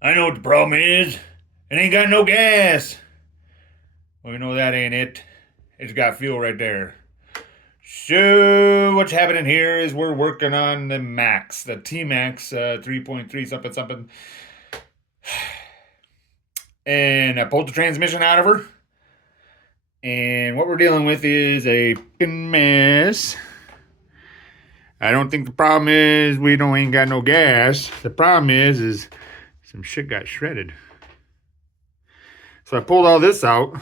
I know what the problem is. It ain't got no gas. Well, you know that ain't it. It's got fuel right there. So what's happening here is we're working on the Max, the Tmaxx 3.3 something something, and I pulled the transmission out of her. And what we're dealing with is a fucking mess. I don't think the problem is we don't ain't got no gas. The problem is some shit got shredded. So I pulled all this out.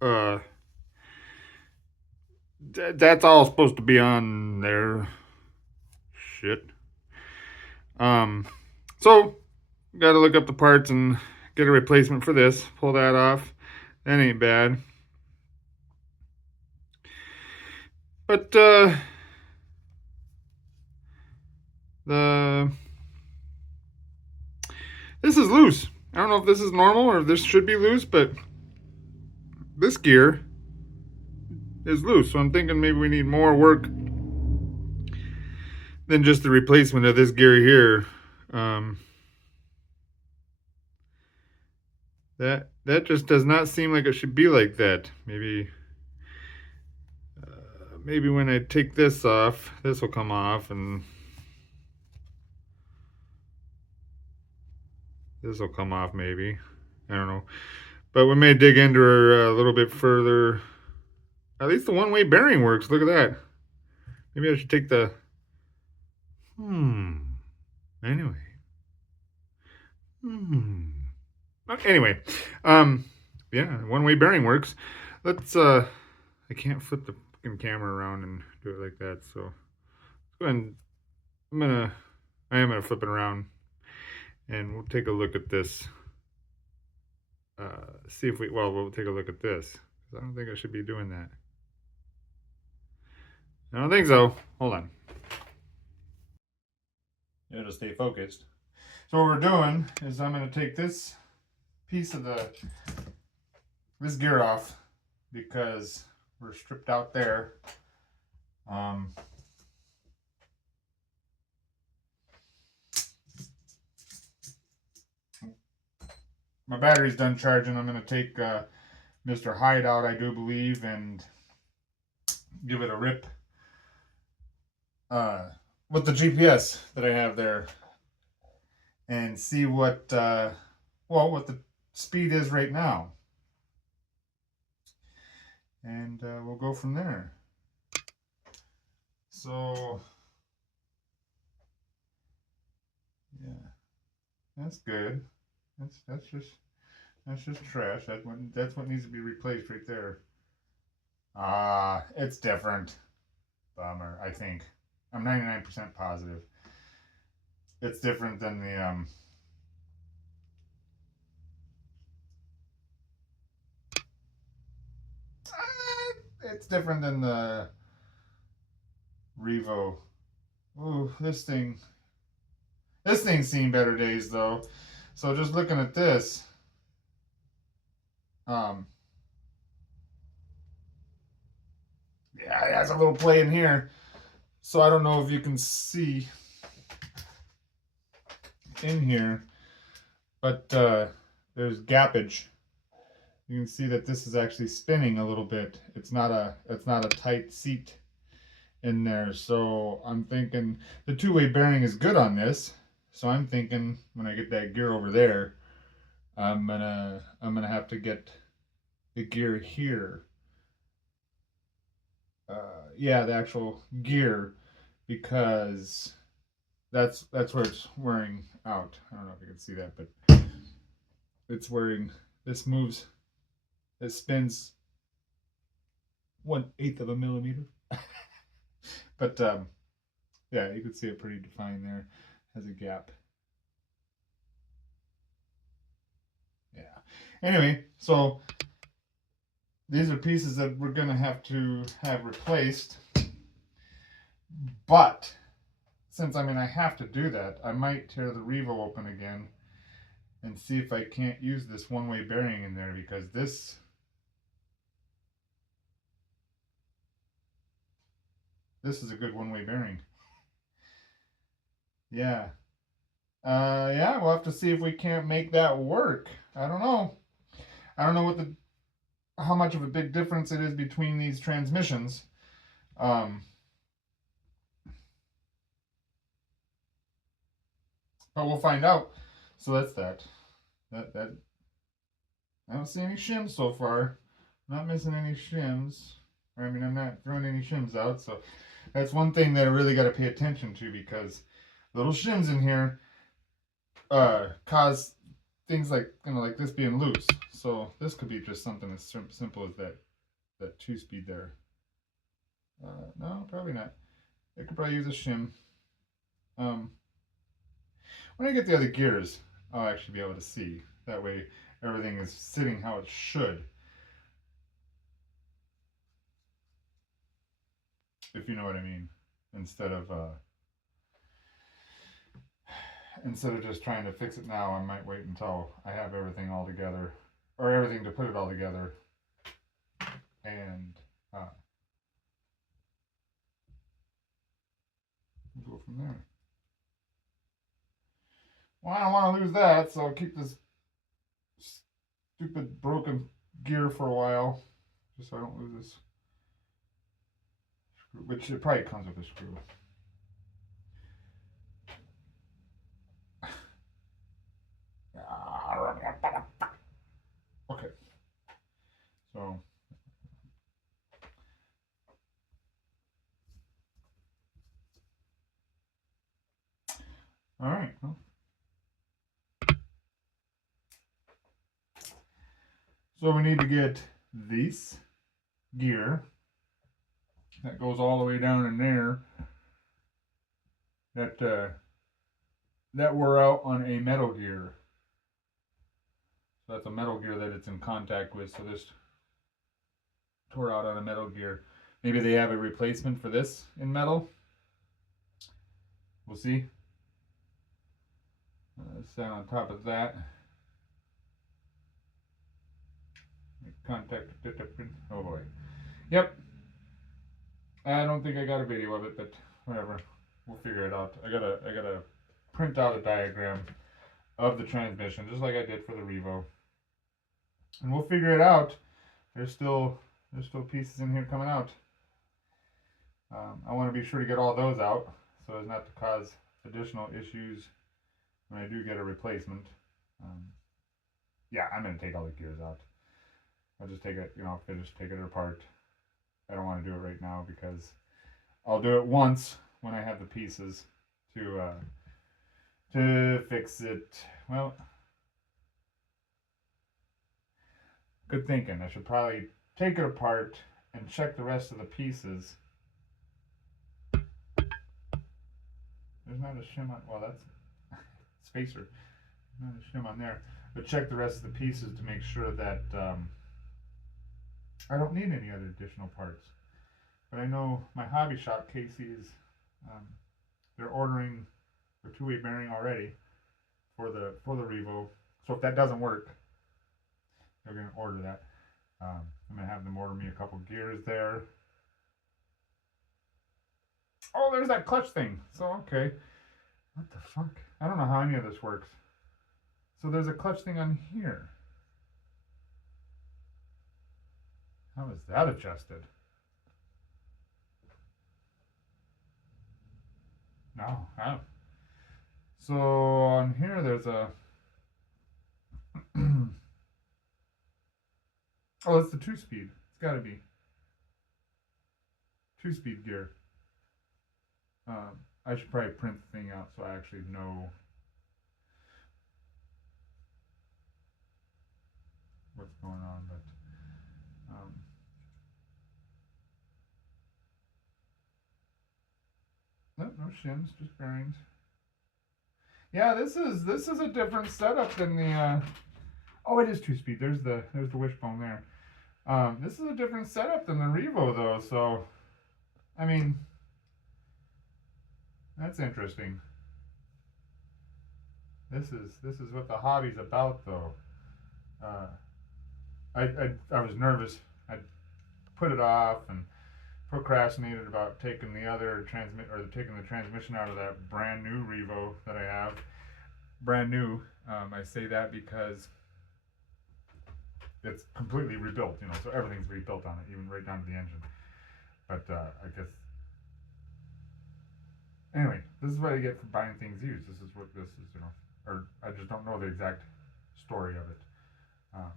Uh, that's all supposed to be on there. Shit. Um, so got to look up the parts and get a replacement for this. Pull that off. That ain't bad. But the this is loose. I don't know if this is normal or if this should be loose, but this gear is loose. So I'm thinking maybe we need more work than just the replacement of this gear here. Um, that just does not seem like it should be like that. Maybe when I take this off, this will come off, and this will come off maybe. I don't know. But we may dig into her a little bit further. At least the one-way bearing works. Look at that. Maybe I should take the... Anyway. Anyway. Um, yeah, one-way bearing works. Let's, I can't flip the fucking camera around and do it like that, so... Let's go ahead and... I am gonna flip it around. And we'll take a look at this. See if we'll take a look at this. I don't think I should be doing that. I don't think so. Hold on. It'll stay focused. So what we're doing is I'm going to take this piece of this gear off because we're stripped out there. My battery's done charging. I'm going to take Mr. Hyde out, I do believe, and give it a rip with the GPS that I have there and see what what the speed is right now. And we'll go from there. So yeah, that's good. That's just trash. That's what needs to be replaced right there. It's different. Bummer. I think I'm 99% positive. It's different than the It's different than the Revo. Ooh, this thing's seen better days though. So just looking at this, um, yeah, it has a little play in here. So I don't know if you can see in here, but there's gappage. You can see that this is actually spinning a little bit. It's not a tight seat in there. So I'm thinking the two-way bearing is good on this. So I'm thinking when I get that gear over there, I'm gonna have to get the gear here. Yeah, the actual gear, because that's where it's wearing out. I don't know if you can see that, but it's wearing. This moves. It spins 1/8 of a millimeter. But yeah, you can see it pretty defined there. Has a gap. Yeah. Anyway, so these are pieces that we're gonna have to have replaced. But since I have to do that, I might tear the Revo open again and see if I can't use this one-way bearing in there, because this is a good one-way bearing. Yeah. Yeah, we'll have to see if we can't make that work. I don't know. I don't know how much of a big difference it is between these transmissions. Um, but we'll find out. So that's that. That I don't see any shims so far. I'm not missing any shims. I mean, I'm not throwing any shims out. So that's one thing that I really got to pay attention to, because little shims in here cause things like like this being loose. So this could be just something as simple as that 2-speed there. No, probably not. I could probably use a shim. Um, when I get the other gears, I'll actually be able to see. That way everything is sitting how it should. If you know what I mean. Instead of just trying to fix it now, I might wait until I have everything all together, or everything to put it all together, and go from there. Well, I don't want to lose that, so I'll keep this stupid broken gear for a while, just so I don't lose this screw, which it probably comes with a screw. Okay, so all right. Well, so we need to get this gear that goes all the way down in there. That wore out on a metal gear. So that's a metal gear that it's in contact with. So this tore out on a metal gear. Maybe they have a replacement for this in metal. We'll see. Stand on top of that. Contact. Oh boy. Yep. I don't think I got a video of it, but whatever. We'll figure it out. I gotta print out a diagram of the transmission, just like I did for the Revo, and we'll figure it out. There's still pieces in here coming out. I want to be sure to get all those out so as not to cause additional issues when I do get a replacement. Yeah, I'm gonna take all the gears out. I'll just take it, I'll finish taking it apart. I don't want to do it right now because I'll do it once when I have the pieces to fix it. Well, good thinking. I should probably take it apart and check the rest of the pieces. There's not a shim on, well, that's spacer. Not a shim on there. But check the rest of the pieces to make sure that I don't need any other additional parts. But I know my hobby shop, Casey's, they're ordering a 2-way bearing already for the Revo. So if that doesn't work, they're going to order that. I'm going to have them order me a couple gears there. Oh, there's that clutch thing. So, okay. What the fuck? I don't know how any of this works. So there's a clutch thing on here. How is that adjusted? No, how? So on here there's a oh, it's the 2-speed. It's got to be 2-speed gear. I should probably print the thing out so I actually know what's going on. But no shims, just bearings. Yeah, this is a different setup than the. Oh, it is 2-speed. There's the wishbone there. This is a different setup than the Revo though. So, I mean, that's interesting. This is what the hobby's about though. I was nervous. I put it off and procrastinated about taking the transmission out of that brand new Revo that I have. brand new. I say that because it's completely rebuilt, so everything's rebuilt on it, even right down to the engine. But I guess anyway, this is what I get for buying things used. This is what this is, or I just don't know the exact story of it. Um,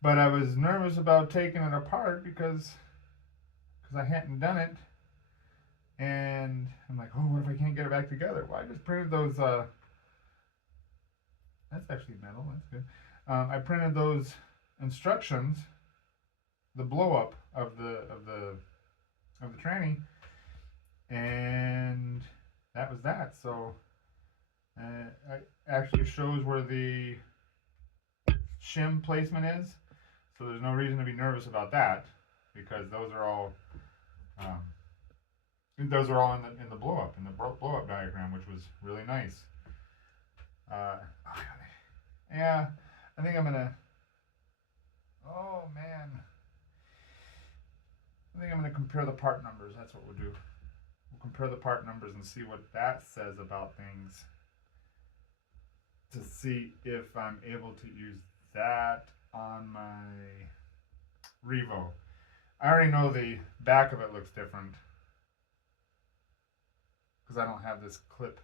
but I was nervous about taking it apart because I hadn't done it, and I'm like, oh, what if I can't get it back together? Well, I just printed those. That's actually metal. That's good. I printed those instructions, the blow up of the tranny, and that was that. So it actually shows where the shim placement is. So there's no reason to be nervous about that because those are all in the blow up diagram, which was really nice. Yeah, I think I'm gonna. Oh man, I think I'm gonna compare the part numbers. That's what we'll do. We'll compare the part numbers and see what that says about things. To see if I'm able to use that on my Revo. I already know the back of it looks different because I don't have this clip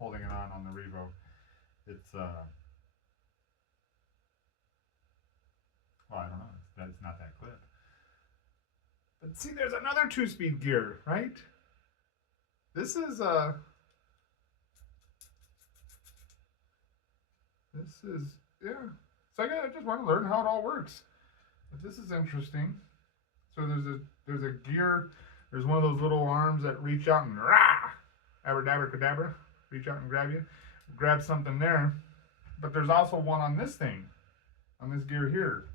holding it on the Revo. It's well, I don't know. It's not that clip. But see, there's another 2-speed gear, right? This is yeah. So I just want to learn how it all works. But this is interesting. So there's a gear. There's one of those little arms that reach out and rah, abracadabra, reach out and grab something there. But there's also one on this thing, on this gear here.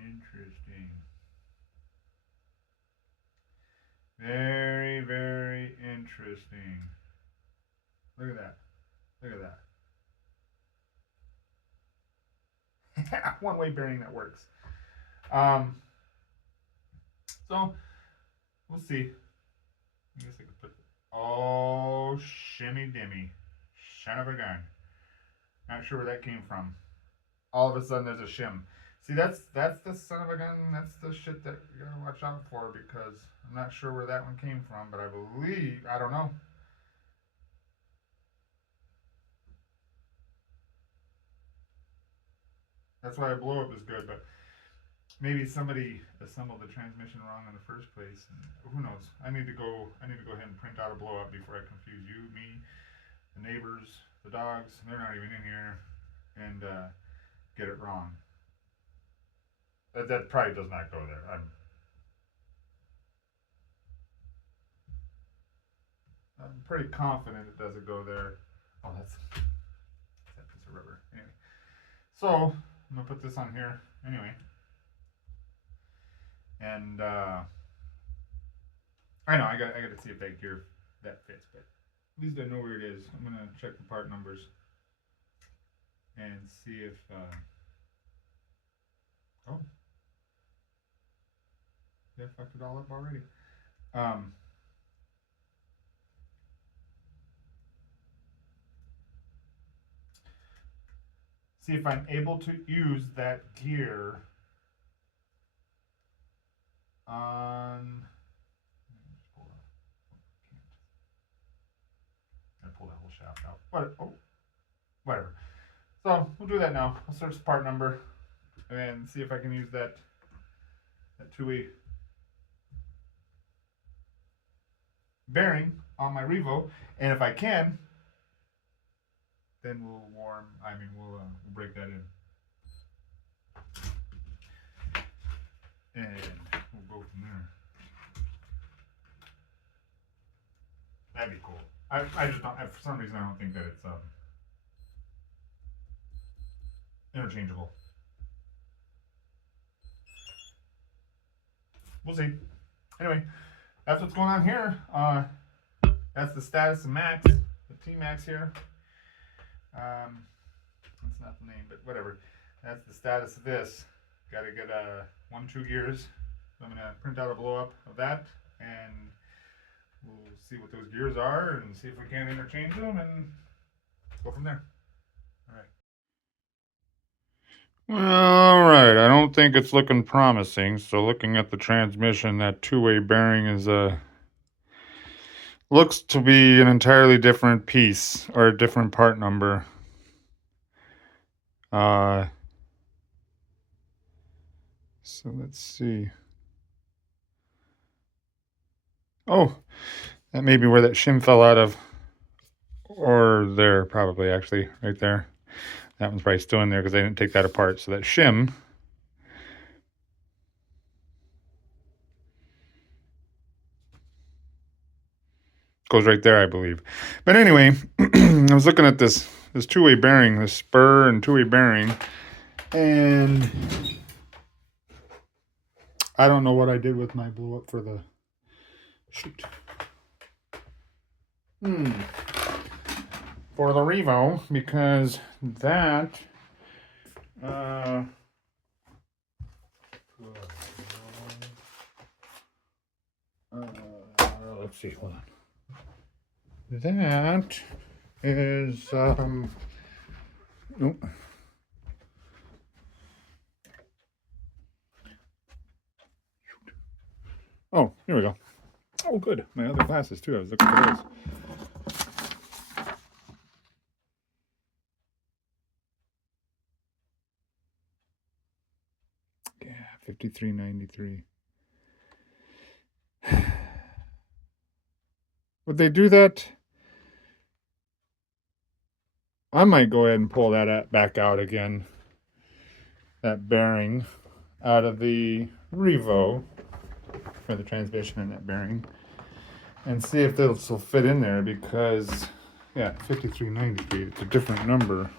Interesting. Very, very interesting. Look at that. Look at that. One-way bearing that works. So we'll see. I guess I could put. Oh, shimmy dimmy, son of a gun. Not sure where that came from. All of a sudden, there's a shim. See, that's the son of a gun. That's the shit that you gotta watch out for because I'm not sure where that one came from, but I don't know. That's why a blow up is good, but maybe somebody assembled the transmission wrong in the first place. And who knows? I need to go ahead and print out a blow up before I confuse you, me, the neighbors, the dogs. They're not even in here, and get it wrong. That probably does not go there. I'm pretty confident it doesn't go there. Oh, that's that piece of rubber. Anyway, so I'm gonna put this on here anyway, and I know I got to see if that gear that fits, but at least I know where it is. I'm gonna check the part numbers and see if oh, yeah, fucked it all up already. See if I'm able to use that gear on. I pull that whole shaft out. Whatever. So we'll do that now. I'll search the part number and see if I can use that 2-way bearing on my Revo, and if I can, then we'll we'll break that in, and we'll go from there. That'd be cool. I just don't. For some reason, I don't think that it's interchangeable. We'll see. Anyway, that's what's going on here. That's the status of Max, the Tmaxx here. That's not the name, but whatever. That's the status of this. Got to get 1-2 gears. So I'm gonna print out a blow up of that and we'll see what those gears are and see if we can interchange them and go from there. All right, I don't think it's looking promising. So looking at the transmission, that two-way bearing is looks to be an entirely different piece or a different part number. So let's see. Oh, that may be where that shim fell out of. Or there, probably, actually, right there. That one's probably still in there because I didn't take that apart. So that shim goes right there, I believe. But anyway, I was looking at this two-way bearing, this spur and two-way bearing, and I don't know what I did with my blow up for the shoot. For the Revo, because that let's see, hold on. That is nope. Oh, here we go. Oh, good. My other glasses too. I was looking for those. Yeah, 53.93. Would they do that? I might go ahead and pull that back out again. That bearing out of the Revo for the transmission and that bearing, and see if this will fit in there, because yeah, 53.93. It's a different number.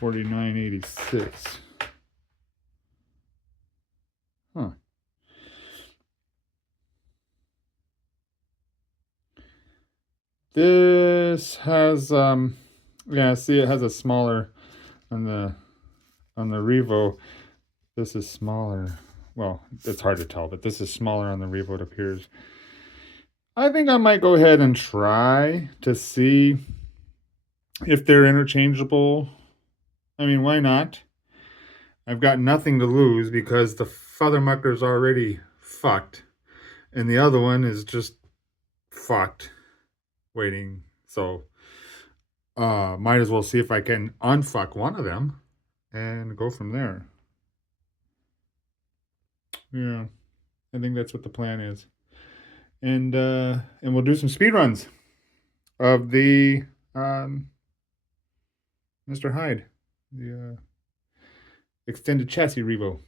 49.86. Huh. This has yeah, see, it has a smaller on the Revo. This is smaller. Well, it's hard to tell, but this is smaller on the Revo, it appears. I think I might go ahead and try to see if they're interchangeable. I mean, why not? I've got nothing to lose because the Fathermucker's already fucked, and the other one is just fucked, waiting. So, might as well see if I can unfuck one of them and go from there. Yeah, I think that's what the plan is. And we'll do some speed runs of the Mr. Hyde, the extended chassis Revo.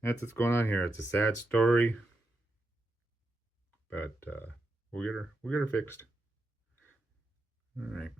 That's what's going on here. It's a sad story, but we'll get her fixed. All right.